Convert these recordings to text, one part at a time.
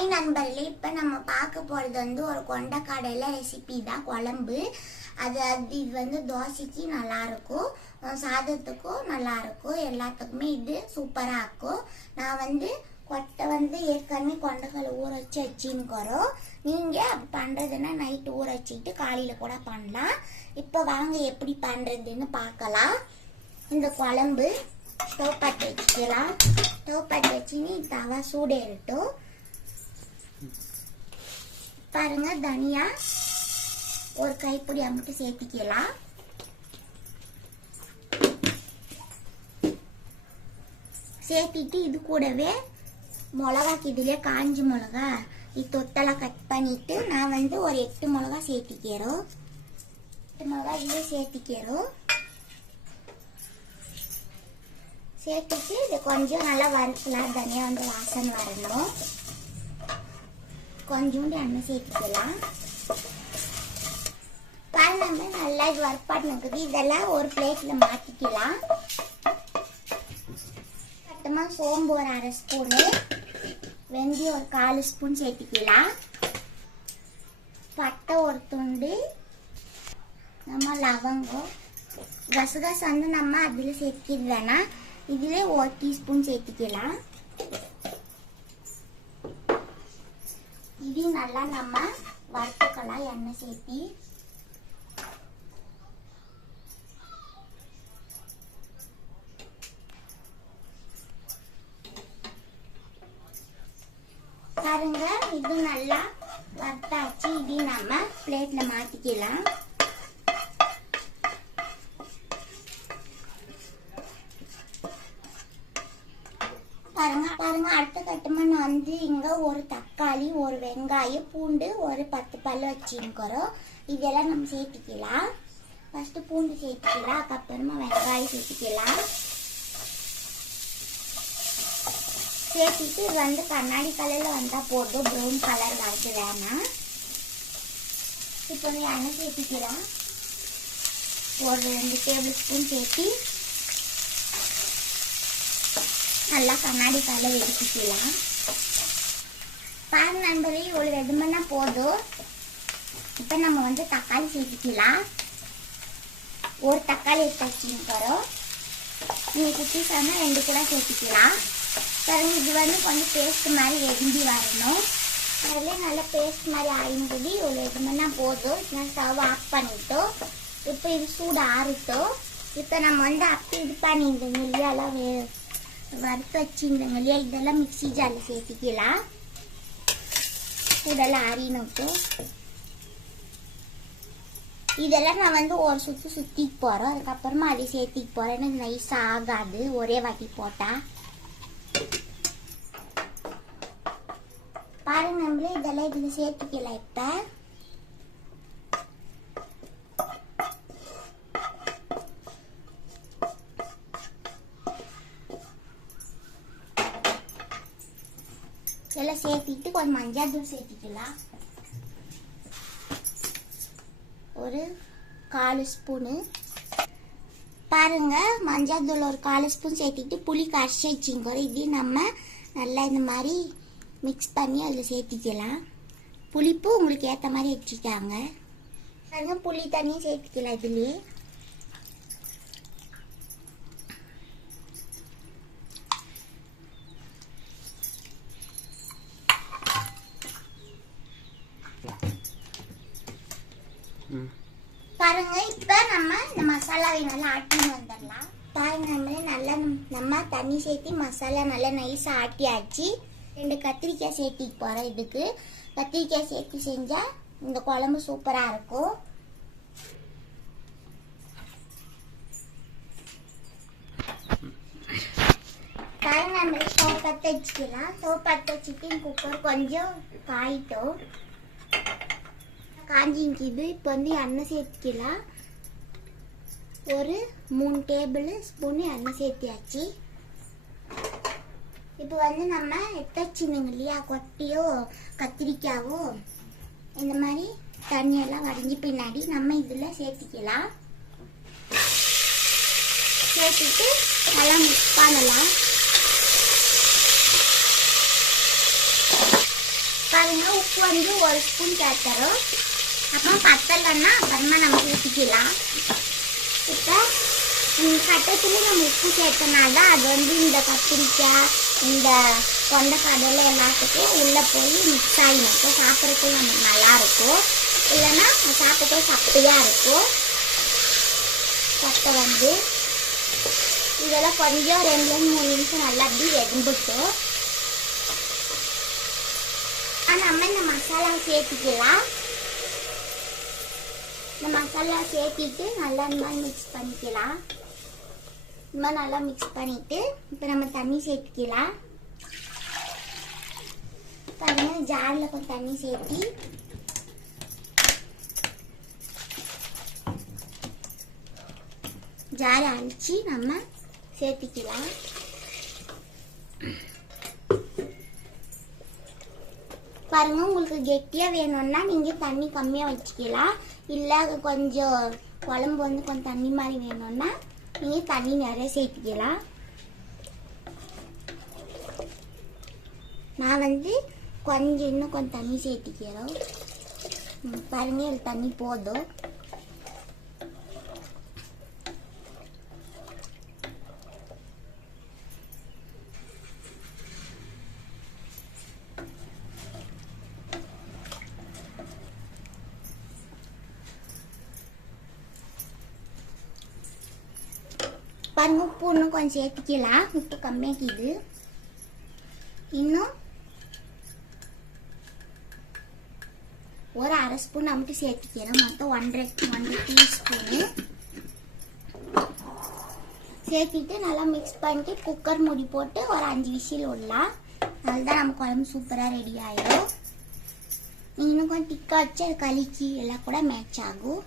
Hi நண்பர்களே, இப்போ நம்ம பார்க்க போகிறது வந்து ஒரு கொண்டைக்கடலை ரெசிபி தான், குழம்பு. இது தோசைக்கு நல்லாயிருக்கும், சாதத்துக்கும் நல்லாயிருக்கும், எல்லாத்துக்குமே இது சூப்பராக இருக்கும். நான் கொட்டை ஏற்கனவே கொண்டைக்கடலை ஊற வச்சுன்னுக்கிறோம். நீங்கள் பண்ணுறதுன்னா நைட்டு ஊற வச்சுக்கிட்டு காலையில் கூட பண்ணலாம். இப்போ வாங்க எப்படி பண்ணுறதுன்னு பார்க்கலாம். இந்த குழம்பு ஸ்டவ் பற்ற வச்சுக்கலாம். ஸ்டவ் பற்ற வச்சுன்னு தவா சூடேறட்டும். பாருங்க, தனியா ஒரு கைப்பிடி அமுட்டு சேர்த்திக்கலாம். சேர்த்திட்டு இது கூடவே மிளகாக்கு இதுலயே காஞ்சி மிளகா தொத்தெல்லாம் கட் பண்ணிட்டு நான் ஒரு 8 மிளகா சேர்த்திக்கிறோம். 8 மிளகா இதுல சேர்த்திக்கிறோம். சேர்த்துட்டு இது கொஞ்சம் நல்லா வறுக்கலாம். தனியா வாசனை வரணும். கொஞ்சோண்டு எண்ணெய் சேர்த்துக்கலாம். பாருங்க, நல்லா இது வறுப்பாட்டுனுக்குது. இதெல்லாம் ஒரு பிளேட்ல மாத்திக்கலாம். கட்டமா சோம்பு ஒரு 1/2 ஸ்பூனு, வெந்தயம் ஒரு 1/4 ஸ்பூன் சேர்த்துக்கலாம். பட்டை ஒரு துண்டு, நம்ம லவங்கம், கசகசா நம்ம அதுல சேர்த்துக்கிறது வேணாம், இதுல 1 டீஸ்பூன் சேர்த்துக்கலாம். இது நல்லா நம்ம வறுத்துக்கலாம். எண்ணெய் சேர்த்தி பாருங்க, இது நல்லா வறுத்தாச்சு. இது நம்ம பிளேட்ல மாத்திக்கலாம். பாருங்க, அடுத்த கட்டமா நான் இங்க ஒரு தக்காளி, ஒரு வெங்காயம், பூண்டு ஒரு 10 பல்லு வச்சுக்கிறோம். இதெல்லாம் நம்ம சேர்த்துக்கலாம். ஃபர்ஸ்ட் பூண்டு சேர்த்துக்கலாம், அதுக்கப்புறமா வெங்காயம் சேர்த்துக்கலாம். சேர்த்துட்டு கண்ணாடி கலர்ல வந்தா போதும், ப்ரௌன் கலர் வரது வேணாம். இப்போ எண்ணெய் சேர்த்துக்கலாம். ஒரு 2 டேபிள் ஸ்பூன் சேர்த்து நல்லா கண்ணாடி கலர் எடுத்துக்கலாம். பாருங்க நண்பர்களே, இவ்வளவு வெதுமனா போதும். இப்போ நம்ம தக்காளி சேர்த்துக்கலாம். ஒரு தக்காளி எடுத்து வச்சுக்கிறோம். நீங்கள் குட்டி சார்னா 2 கூட சேர்த்துக்கலாம். பாருங்க, இது கொஞ்சம் பேஸ்ட் மாதிரி வெதும்பி வரணும். அதில் நல்லா பேஸ்ட் மாதிரி ஆயிடும்போது இவ்வளோ வெதுமனா போதும். நான் ஸ்டவ் ஆஃப் பண்ணிட்டோம். இப்போ இது சூடு ஆறிட்டோம். இப்போ நம்ம அப்படி இது பண்ணியிருந்தோம் இல்லையாலாம் வறுத்து வச்சுருந்தோங்க இல்லையா, இதெல்லாம் மிக்சி ஜாரில் சேர்த்திக்கலாம். இதெல்லாம் அரினுட்டும். இதெல்லாம் நான் ஒரு சுற்றிக்கு போகிறோம். அதுக்கப்புறமா அதை சேர்த்திக்கு போகிறேன். எனக்கு நைஸாக ஆகாது ஒரே வாட்டி போட்டால். பாருங்க நம்மளே இதெல்லாம் இதில் சேர்த்திக்கலாம். இப்போ எல்லாம் சேர்த்திட்டு கொஞ்சம் மஞ்சள் தூள் சேர்த்திக்கலாம். ஒரு 1/4 ஸ்பூனு. பாருங்க, மஞ்சள் தூள் ஒரு 1/4 ஸ்பூன் சேர்த்திட்டு புளி கரைச்சி வச்சுக்கிறோம். இது நம்ம நல்லா இந்த மாதிரி மிக்ஸ் பண்ணி அதில் சேர்த்திக்கலாம். புளிப்பு உங்களுக்கு ஏற்ற மாதிரி வச்சுக்காங்க. பாருங்க, புளி தண்ணியும் சேர்த்திக்கலாம் இதுலேயே. பாருங்க, இப்ப நம்ம இந்த மசாலாவை நல்லா ஆட்டி வந்துடலாம். பாருங்க, நம்ம தண்ணி சேர்த்து மசாலா நல்லா நைஸா ஆட்டியாச்சு. 2 கத்திரிக்காய் சேர்த்திக்கு போறோம். இதுக்கு கத்திரிக்காய் சேர்த்து செஞ்சா இந்த குழம்பு சூப்பரா இருக்கும். பாருங்க, நம்ம ஸ்டவ் பற்ற வச்சுக்கலாம். ஸ்டவ் பற்ற வச்சுட்டு குக்கர் கொஞ்சம் காயிட்டோம், காஞ்சிக்குது. இப்போ எண்ணெய் சேர்த்துக்கலாம். ஒரு 3 டேபிள் ஸ்பூன் எண்ணெய் சேர்த்தியாச்சு. இப்போ நம்ம எடுத்து வச்சுருந்தோங்க இல்லையா, கொட்டையோ கத்திரிக்காவோ இந்த மாதிரி தண்ணியெல்லாம் வடிஞ்சு பின்னாடி நம்ம இதில் சேர்த்திக்கலாம். சேர்த்துட்டு நல்லா மிக்ஸ் பண்ணலாம். பாருங்க உப்பு வந்து 1 ஸ்பூன் சேர்த்துறோம். அப்புறம் பத்தலைன்னா அப்புறமா நம்ம ஊற்றிக்கலாம். இப்போ கட்டத்தில் நம்ம உப்பு சேர்த்தனால அது வந்து இந்த கத்திரிக்காய் இந்த கொண்டைக்கடலை எல்லாத்துக்கும் உள்ளே போய் மிக்ஸ் ஆகிடும். இப்போ சாப்பிட்றதுக்கு நமக்கு நல்லாயிருக்கும். இல்லைன்னா சாப்பிட்றதுக்கு சப்பையாக இருக்கும். சட்டை வந்து இதெல்லாம் கொஞ்சம் 2-3 நிமிஷம் நல்லா அப்படி வெந்துட்டோம். நம்ம இந்த மசாலா சேர்த்துக்கலாம். இந்த மசாலா சேர்த்திட்டு நல்லா இந்த மாதிரி மிக்ஸ் பண்ணிக்கலாம். இந்த மாதிரி நல்லா மிக்ஸ் பண்ணிட்டு இப்போ நம்ம தண்ணி சேர்த்துக்கலாம். பாருங்க ஜாரில் கொஞ்சம் தண்ணி சேர்த்தி ஜாரை அழிச்சு நம்ம சேர்த்துக்கலாம். பாருங்க உங்களுக்கு கெட்டியா வேணும்னா நீங்க தண்ணி கம்மியா வச்சுக்கலாம். இல்ல கொஞ்சம் குழம்பு வந்து கொஞ்சம் தண்ணி மாதிரி வேணும்னா நீங்க தண்ணி நிறைய சேர்த்துக்கலாம். நான் வந்து கொஞ்சம் இன்னும் கொஞ்சம் தண்ணி சேர்த்துக்கிறோம். பாருங்க இது தண்ணி போதும். பாருங்க உப்பு இன்னும் கொஞ்சம் சேர்த்துக்கலாம். உப்பு கம்மியாக்கிது. இன்னும் ஒரு 1/2 ஸ்பூன் நமக்கு சேர்த்துக்கிறோம். மொத்தம் 1 டீஸ்பூனு சேர்த்துட்டு நல்லா மிக்ஸ் பண்ணிட்டு குக்கர் மூடி போட்டு ஒரு 5 விசில் விடலாம். அதுதான் நம்ம குழம்பு சூப்பராக ரெடி ஆயிடும். இன்னும் கொஞ்சம் திக்கா வச்சு அது களிக்கு எல்லாம் கூட மேட்ச் ஆகும்.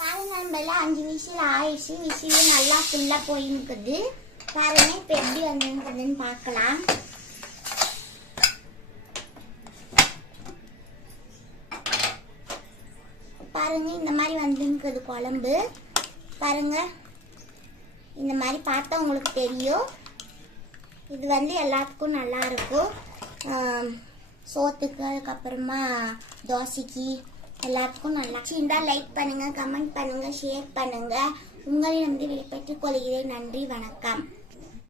பாருங்க 5 விசில் ஆயிடுச்சு. விசில் நல்லா ஃபுல்லா போயிருக்குது. பாருங்க இப்ப எப்படி வந்துருக்குதுன்னு பார்க்கலாம். பாருங்க இந்த மாதிரி வந்துருக்குது குழம்பு. பாருங்க இந்த மாதிரி பார்த்தா உங்களுக்கு தெரியும். இது வந்து எல்லாத்துக்கும் நல்லா இருக்கும். சோத்துக்கு அதுக்கப்புறமா தோசைக்கு எல்லாத்துக்கும் நல்லா இருந்தா லைக் பண்ணுங்க, கமெண்ட் பண்ணுங்க, ஷேர் பண்ணுங்க. உங்களை வந்து வெளிப்பட்டுக் கொள்கிறேன். நன்றி, வணக்கம்.